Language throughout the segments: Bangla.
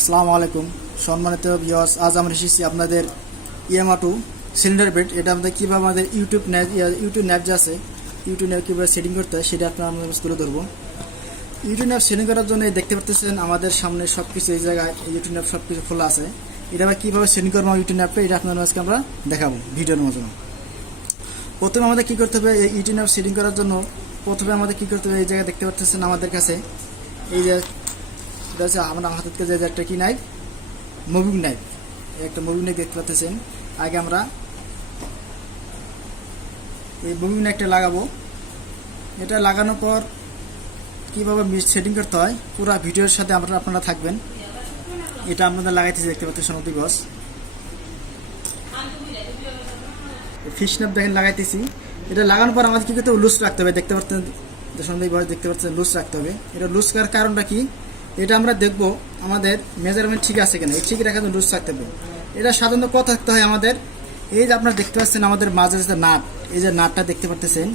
আসসালামু আলাইকুম। সম্মানিত ভিউয়ার্স আজ আমরা এসেছি আপনাদের ইয়ামা টু সিলিন্ডার বেড এটা আমাদের কীভাবে আমাদের ইউটিউব ন্যাপ ইউটিউব ন্যাপ যে আছে ইউটিউব ন্যাপ কীভাবে সেটিং করতে হয়, সেটা আপনার আমরা তুলে ধরবো। ইউটিউব ন্যাপ সেটিং করার জন্য দেখতে পাচ্ছেন আমাদের সামনে সব কিছু এই জায়গায় ইউটিউব ন্যাপ সব কিছু খোলা আছে। এটা আমরা কীভাবে সেটিং করব ইউটিউব ন্যাপটা এটা আপনার আজকে আমরা দেখাবো ভিডিওর মাধ্যমে। প্রথমে আমাদের কী করতে হবে, এই ইউটিউব ন্যাপ সেটিং করার জন্য প্রথমে আমাদের কী করতে হবে, এই জায়গায় দেখতে পাচ্ছেন আমাদের কাছে, এই যে এটা হচ্ছে আমরা হাতের কাছে যে একটা কি নাইফ মুভিং নাইফ একটা মুভিং নাইফ দেখতে পাচ্ছেন। আগে আমরা এই মুভিং নাইফটা লাগাবো। এটা লাগানোর পর কীভাবে সেটিং করতে হয়, পুরো ভিডিওর সাথে আমরা আপনারা থাকবেন। এটা আপনাদের লাগাইতেছি, দেখতে পাচ্ছেন সোনতি গছ। ফিশ নাপ দেখেন, লাগাইতেছি। এটা লাগানোর পর আমাদের কি করতে লুজ রাখতে হবে। দেখতে পাচ্ছেন সন্দেহ দেখতে পাচ্ছেন লুজ রাখতে হবে। এটা লুজ করার কারণটা কি? এটা আমরা দেখব আমাদের মেজারমেন্ট ঠিক আছে কিনা, এই ঠিক রাখার জন্য লুজ রাখতে হবে। এটা সাধারণত কত থাকতে হয় আমাদের? এই যে আপনারা দেখতে পাচ্ছেন আমাদের মাঝে যে নাট, এই যে নাটটা দেখতে পাচ্ছেন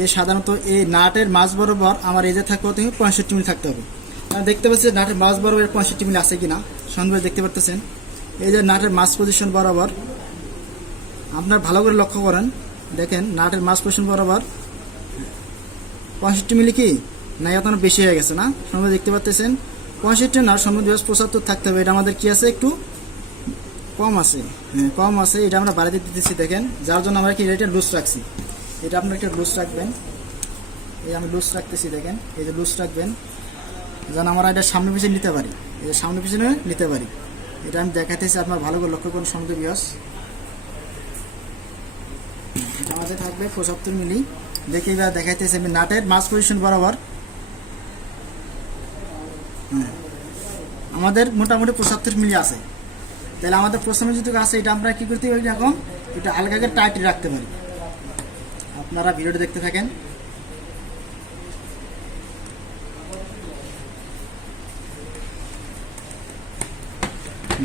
এই সাধারণত এই নাটের মাঝ বরাবর আমার এই যে থাকতে হবে পঁয়ষট্টি মিনিট থাকতে হবে। দেখতে পাচ্ছেন নাটের মাঝ বরাবর পঁয়ষট্টি মিনিট আছে কিনা, সন্দেহ দেখতে পাচ্ছেন এই যে নাটের মাঝ পজিশন বরাবর, আপনার ভালো করে লক্ষ্য করেন, দেখেন নাটের মাছ পজিশন বরাবর পঁয়ষট্টি মিলি কি? না, এখন বেশি হয়ে গেছে না? সম্ভব দেখতে পাচ্ছেন পঁয়ষট্টি না সম্ভব দুই পঁচাত্তর থাকতে হবে, এটা আমাদের কি আছে একটু কম আছে। হ্যাঁ কম আছে, এটা আমরা বাড়াতে দিতেছি, দেখেন। যার জন্য আমরা কি এটা লুজ রাখছি। এটা আপনার একটা লুজ রাখবেন। এই আমি লুজ রাখতেছি, দেখেন। এই যে লুজ রাখবেন। যেন আমরা এটা সামনে পিছিয়ে নিতে পারি। যে সামনে পিছনে নিতে পারি। এটা আমি দেখাতেছি আপনার ভালো করে লক্ষ্য করুন সমুদ্র এটা আমাদের থাকবে পঁচাত্তর মিলি। দেখে এবার দেখাইতেছে আমি নাটের মাছ পজিশন বরাবর। আমাদের মোটামুটি পঁচাত্তর মিলি আছে। তাহলে আমাদের প্রথমে যদি আছে, এটা আমরা কি করতে পারি এখন? এটা হালকা করে টাইট রাখতে পারি। আপনারা ভিডিওটা দেখতে থাকেন।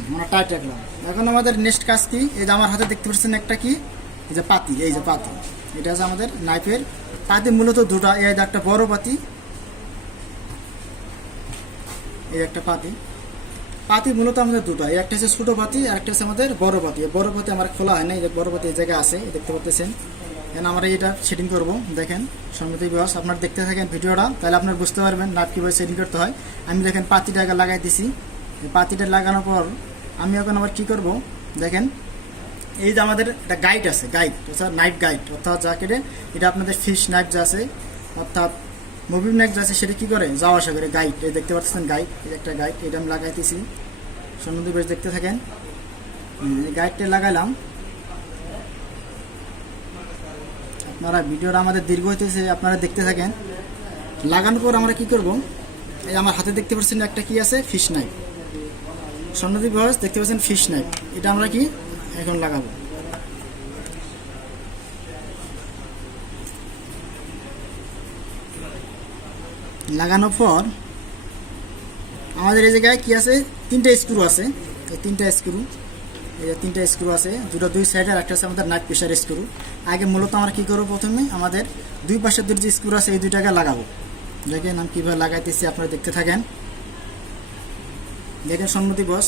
আমরা টাইট রাখলাম। এখন আমাদের নেক্সট কাজ কি? এই যে আমার হাতে দেখতে পাচ্ছেন একটা কি? এই যে পাতি, এই যে পাতি। এটা হচ্ছে আমাদের নাইফের পাতি মূলত দুটা, এই একটা বড় পাতি এই একটা পাতি। পাতি মূলত আমাদের দুটো। এই একটা হচ্ছে ছোটো পাতি, আর একটা হচ্ছে আমাদের বড় পাতি। বড় পাতি আমার খোলা হয় না এই যে বড় পাতি এই জায়গায় আছে দেখতে পাচ্ছেন। এখন আমরা এটা সেটিং করব, দেখেন সমিতি বিবাস আপনার দেখতে থাকেন ভিডিওটা, তাহলে আপনার বুঝতে পারবেন নাট কীভাবে সেটিং করতে হয়। আমি দেখেন পাতিটা আগে লাগাই দিছি। পাতিটা লাগানোর পর আমি এখন আবার কী করব, দেখেন, এই যে আমাদের একটা গাইড আছে গাইড অর্থাৎ নাইট গাইড অর্থাৎ যা কেটে এটা আপনাদের ফিশ নাইট যা আছে, অর্থাৎ মুভি যা আছে, সেটা কী করে? যাওয়া আসা করে গাইড এই দেখতে পাচ্ছেন গাইড এই একটা গাইড এটা আমি লাগাইতেছি। সমুদ্র বেশ দেখতে থাকেন। গাইডটা লাগাইলাম। আপনারা ভিডিওটা আমাদের দীর্ঘ হইতেছে, আপনারা দেখতে থাকেন। লাগানোর পর আমরা কি করব? এই আমার হাতে দেখতে পাচ্ছেন একটা কি আছে? Fish knife. স্বর্ণদ্বীপ ভয়েস দেখতে পাচ্ছেন ফিশ নাইফ। এটা আমরা কি? এখন লাগাবো। লাগানোর পর আমাদের এই জায়গায় কি আছে? তিনটা স্ক্রু আছে। এই তিনটা স্ক্রু এই তিনটা স্ক্রু আছে, দুটো দুই সাইডে একটা আছে আমাদের নাক প্রেশার স্ক্রু আগে মূলত আমরা কী করব প্রথমে? আমাদের দুই পাশের দুটো যে স্ক্রু আছে, এই দুইটাকে লাগাবো। দেখেন আমি কীভাবে লাগাইতেছি, আপনারা দেখতে থাকেন। দেখেন সম্মতি বস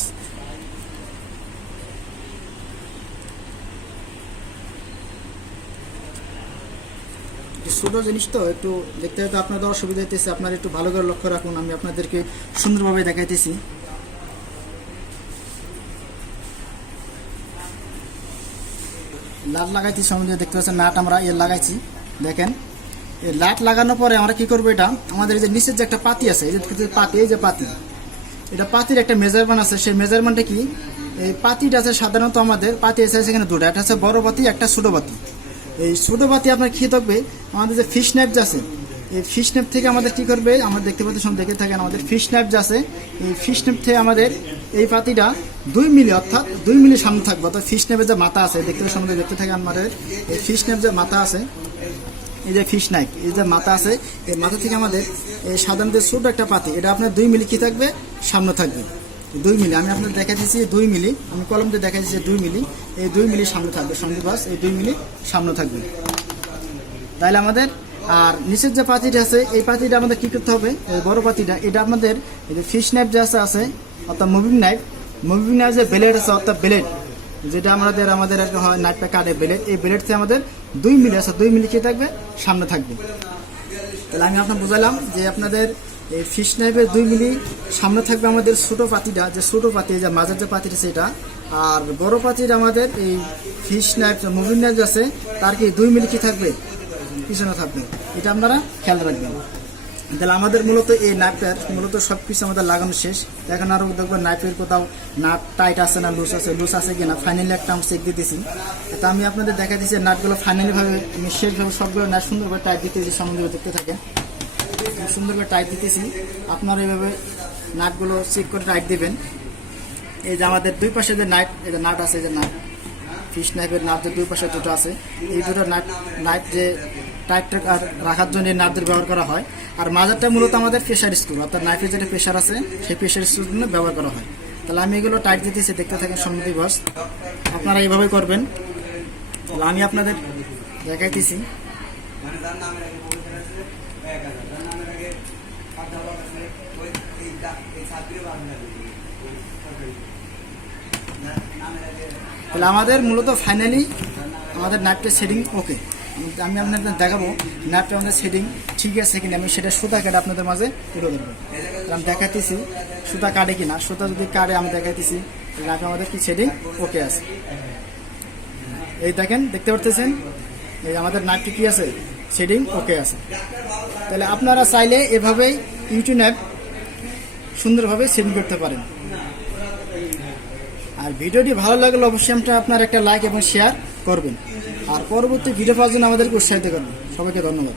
একটু জিনিস তো, একটু দেখতে হয়তো আপনাদের অসুবিধা হইতেছে, আপনারা একটু ভালো করে লক্ষ্য রাখুন, আমি আপনাদেরকে সুন্দরভাবে দেখাইতেছি। লাট লাগাইছি সম্বন্ধে দেখতে পাচ্ছেন নাট আমরা এর লাগাইছি, দেখেন। এই লাট লাগানোর পরে আমরা কি করব এটা? আমাদের এই যে নিচের যে একটা পাতি আছে, এই যে পাতি এই যে পাতি, এটা পাতির একটা মেজারমেন্ট আছে, সেই মেজারমেন্টটা কি? এই পাতিটা আছে সাধারণত আমাদের, পাতি আছে সেখানে দুটো, একটা হচ্ছে বড় পাতি, একটা ছোটো পাতি। এই ছোটো পাতি আপনার কি থাকবে। আমাদের যে ফিশ নেপ আছে, এই ফিশ নেপ থেকে আমাদের কি করবে? আমরা দেখতে পাচ্ছি সব দেখে থাকেন, আমাদের ফিশ নেপ আছে, এই ফিশ নেপ থেকে আমাদের এই পাতিটা দুই মিলি, অর্থাৎ দুই মিলি সামনে থাকবে। অর্থাৎ ফিশ নেপের যে মাথা আছে, দেখতে সম্বন্ধে দেখতে থাকে আমাদের, এই ফিশ নেপ যে মাথা আছে, এই যে ফিশ নাইক এই যে মাথা আছে, এই মাথা থেকে আমাদের এই সাধারণত ছোট একটা পাতি এটা আপনার দুই মিলি কি থাকবে? সামনে থাকবে। দুই মিলি, আমি আপনার দেখা দিচ্ছি দুই মিলি, আমি কলম দিয়ে দেখা দিচ্ছি দুই মিলি, এই দুই মিলি সামনে থাকবে সন্দীপ বাস, এই দুই মিলি সামনে থাকবে। তাহলে আমাদের, আর নিচের যে পাতিটা আছে, এই পাতিটা আমাদের কি করতে হবে? বড় পাতিটা, এটা আমাদের এই যে ফিশ নাইফ যে আছে আছে, অর্থাৎ মুভিং নাইফ মুভিং নাইফ যে ব্লেড আছে, অর্থাৎ ব্লেড যেটা আমাদের আমাদের একটা হয় নাইফটা কাটে ব্লেড এই ব্লেড থেকে আমাদের দুই মিলি আছে, দুই মিলি কি থাকবে? সামনে থাকবে। তাহলে আমি আপনার বুঝালাম যে আপনাদের এই ফিশ নাইফের দুই মিলি সামনে থাকবে আমাদের ছোটো পাতিটা, যে ছোটো পাতি, যে মাঝের যে পাতিটা সেটা। আর বড় পাতির আমাদের এই ফিশ নাইফ মুভিং নাইফ আছে, তার কি দুই মিলি কি থাকবে? পিছনে থাকবে। এটা আপনারা খেয়াল রাখবেন। তাহলে আমাদের মূলত এই নাইফের মূলত সব কিছু আমাদের লাগানো শেষ। এখন আরও দেখব নাইফের কোথাও নাট টাইট আছে না লুজ আছে লুজ আছে কিনা ফাইনালি একটা আমি চেক দিতেছি। তা আমি আপনাদের দেখা দিচ্ছি নাটগুলো ফাইনালি ভাবে, আমি শেষভাবে সবগুলো নাট সুন্দরভাবে টাইট দিতেছি সামনে দেখতে থাকে আমি সুন্দরভাবে টাইট দিতেছি। আপনারা এইভাবে নাটগুলো চেক করে টাইট দিবেন। এই যে আমাদের দুই পাশে যে নাইট যে নাট আছে যে নাট। ফিশ নাইফের নাট যে দুই পাশে দুটো আছে। এই দুটো নাট নাইট যে টাইট রাখার জন্য নাটদের ব্যবহার করা হয়। আর মাজারটা মূলত আমাদের প্রেশার স্ক্রু অর্থাৎ নাইফের যেটা প্রেশার আছে, সেই প্রেশার স্ক্রুর জন্য ব্যবহার করা হয়। তাহলে আমি এগুলো টাইট দিতেছি, দেখতে থাকেন সম্মতি বস। আপনারা এইভাবে করবেন। তাহলে আমি আপনাদের দেখাইতেছি। তাহলে আমাদের মূলত ফাইনালি আমাদের নাটটা সেটিং ওকে আমি আপনাদের দেখাবো নাটটা আমাদের সেটিং ঠিক আছে কিনা, আমি সেটা সুতা কাটে আপনাদের মাঝে তুলে ধরবো। আমি দেখাতেছি সুতা কাটে কিনা, সুতা যদি কাটে আমি দেখাইতেছি নাটটা আমাদের কি সেটিং ওকে আছে। এই দেখেন, দেখতে পারতেছেন? এই আমাদের নাটটি কি আছে? সেটিং ওকে আছে। তাহলে আপনারা চাইলে এভাবেই ইউটিউব অ্যাপ সুন্দরভাবে সেটিং করতে পারেন। আর ভিডিওটি ভালো লাগলে অবশ্যই আমরা আপনার একটা লাইক এবং শেয়ার করবেন। আর পরবর্তী ভিডিও পাওয়ার জন্য আমাদেরকে উৎসাহিত করবেন। সবাইকে ধন্যবাদ।